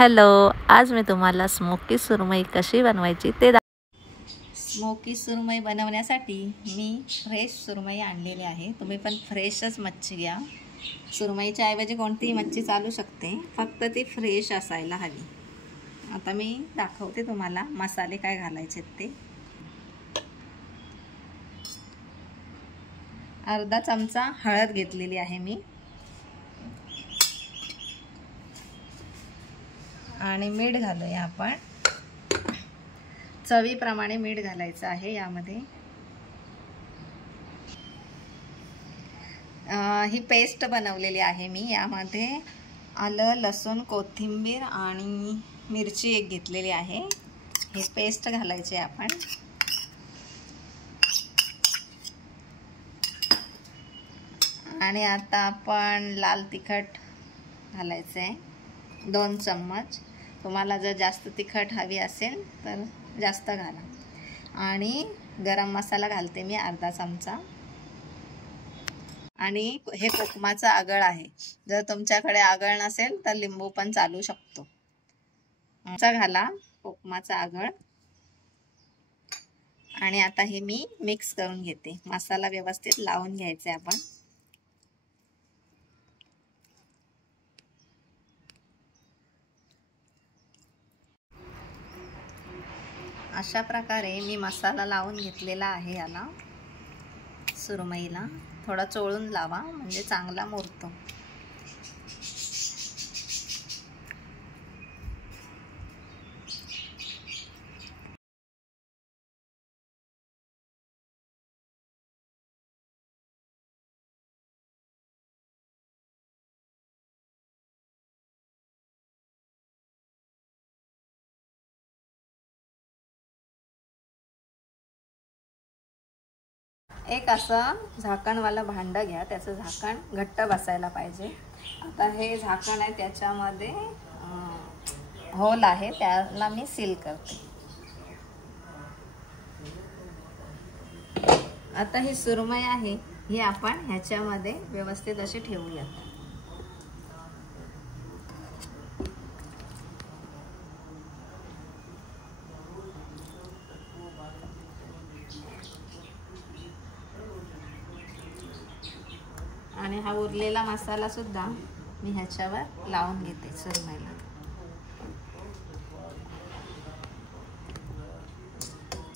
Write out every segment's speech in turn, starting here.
Hello, आज मी तुम्हाला smoky सुरमई कशी बनवायची ते स्मोकी सुरमई बनवण्यासाठी मी फ्रेश सुरमई आणलेली आहे। तुम्ही पण फ्रेशच मच्छी घ्या। सुरमईच्या ऐवजी कोणतीही मच्छी चालू शकते, फक्त ती फ्रेश असायला हवी। आता मी दाखवते तुम्हाला मसाले काय घालायचे ते। अर्धा चमचा हळद घेतलेली आहे मी आणि मीठ घालूया आपण। चवीप्रमाणे मीठ घालायचं आहे यामध्ये। ही पेस्ट बनवलेली आहे मी। यामध्ये आलं, लसूण, कोथिंबीर आणि मिरची एक घेतलेली आहे। ही पेस्ट घालायची आपण। आणि आता आपण लाल तिखट घालायचं आहे 2 चम्मच। तुम्हाला जर जास्त तिखट हवी असेल तर जास्त घाला। आणि गरम मसाला घालते मी अर्धा चमचा। आणि हे कोकमाचा आगळ आहे। जर तुमच्याकडे आगळ नसेल तर लिंबू पण चालू शकतो। घाला कोकमाचा आगळ। आणि आता हे मी मिक्स करून घेते। मसाला व्यवस्थित लावून घ्यायचा आपण। अशा प्रकारे मी मसाला लावून घेतलेला आहे याला। सुरमईला थोडा चोळून लावा म्हणजे चांगला मुरतो। एक असं झाकणवाला भांडं घ्या, त्याचं झाकण घट्ट बसायला पाहिजे। आता हे झाकण आहे, त्याच्यामध्ये होल आहे, त्याला मी सील करते। आता ही सुरमई आहे, ही आपण ह्याच्यामध्ये व्यवस्थित अशी ठेवूया। आणि हा उरलेला मसाला सुद्धा मी ह्याच्यावर लावून घेते सुरमईला।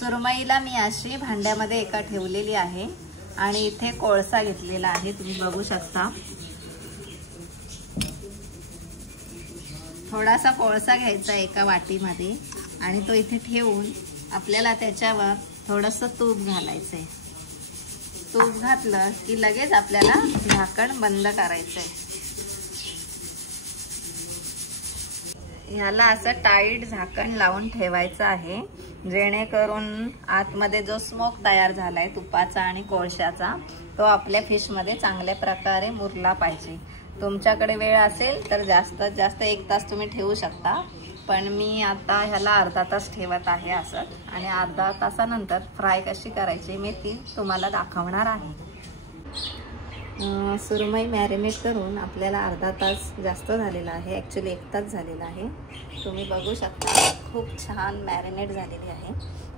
सुरमईला मी अशी भांड्यामध्ये एका ठेवलेली आहे आणि इथे कोळसा घेतलेला आहे, तुम्ही बघू शकता। थोडासा कोळसा घ्यायचा एका वाटीमध्ये आणि तो इथे ठेवून आपल्याला त्याच्यावर थोडंसं तूप घालायचंय। तूप घातलं की लगेच आपल्याला झाकण बंद करायचंय। ह्याला असं टाईट झाकण लावून ठेवायचं आहे, जेणेकरून आतमध्ये जो स्मोक तयार झालाय तुपाचा आणि कोळशाचा, तो आपल्या फिशमध्ये चांगल्या प्रकारे मुरला पाहिजे। तुमच्याकडे वेळ असेल तर जास्तीत जास्त 1 तास तुम्ही ठेवू शकता, पण मी आता ह्याला अर्धा तास ठेवत आहे असं। आणि अर्धा तासानंतर फ्राय कशी करायची मी ती तुम्हाला दाखवणार आहे। सुरमई मॅरिनेट करून आपल्याला अर्धा तास जास्त झालेला आहे, ॲक्च्युली 1 तास झालेला आहे। तुम्ही बघू शकता खूप छान मॅरिनेट झालेली आहे।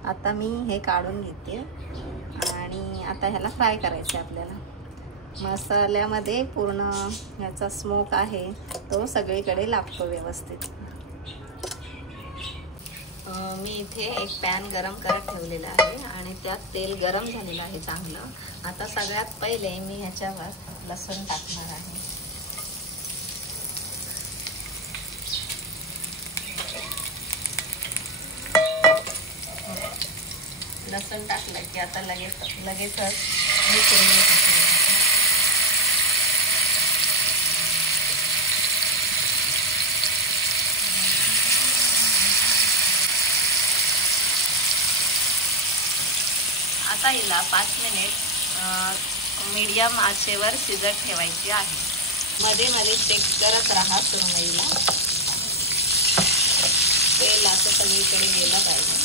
आता मी हे काढून घेते आणि आता ह्याला फ्राय करायचं आहे आपल्याला। मसाल्यामध्ये पूर्ण ह्याचा स्मोक आहे तो सगळीकडे लागतो व्यवस्थित। मी इथे एक पॅन गरम करत ठेवलेला आहे आणि त्यात तेल गरम झालेलं आहे चांगलं। आता सगळ्यात पहिले मी ह्याच्यावर लसूण टाकणार आहे। लसूण टाकलं की आता लगेचच मी सुरमई टाकते। आता हिला 5 मिनिट मीडियम आचेवर शिजत ठेवायची आहे। मध्ये मध्ये चेक करत राहा सुरमईला। तेल असं सगळीकडे गेलं पाहिजे।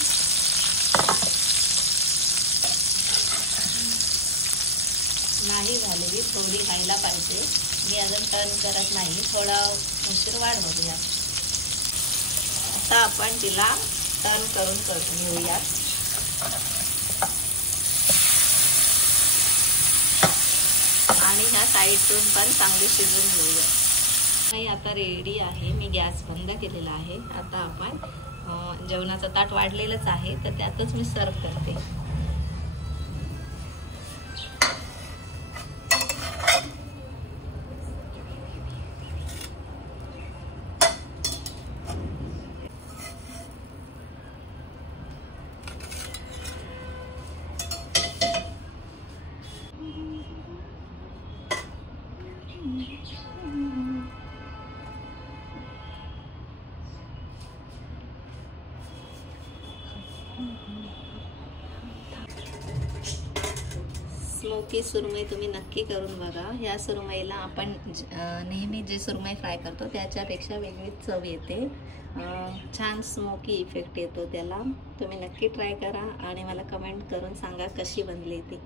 नाही झालेली थोडी व्हायला पाहिजे, मी अजून टर्न करत नाही, थोडा उशीर वाढवूया। आता आपण तिला टर्न करून घेऊयात. आणि ह्या साईडतून पण चांगली शिजून घेऊया. ही आता रेडी आहे. मी गॅस बंद केलेला आहे. आता आपण जेवणाचं ताट वाढलेलंच आहे तर त्यातच मी सर्व करते. स्मोकी सुरमई तुम्ही नक्की करून बघा. ह्या सुरमईला आपण नेहमी जे सुरमई फ्राय करतो त्याच्यापेक्षा वेगळीच चव येते. छान स्मोकी इफेक्ट येतो त्याला. तुम्ही नक्की ट्राय करा आणि मला कमेंट करून सांगा कशी बनली ती.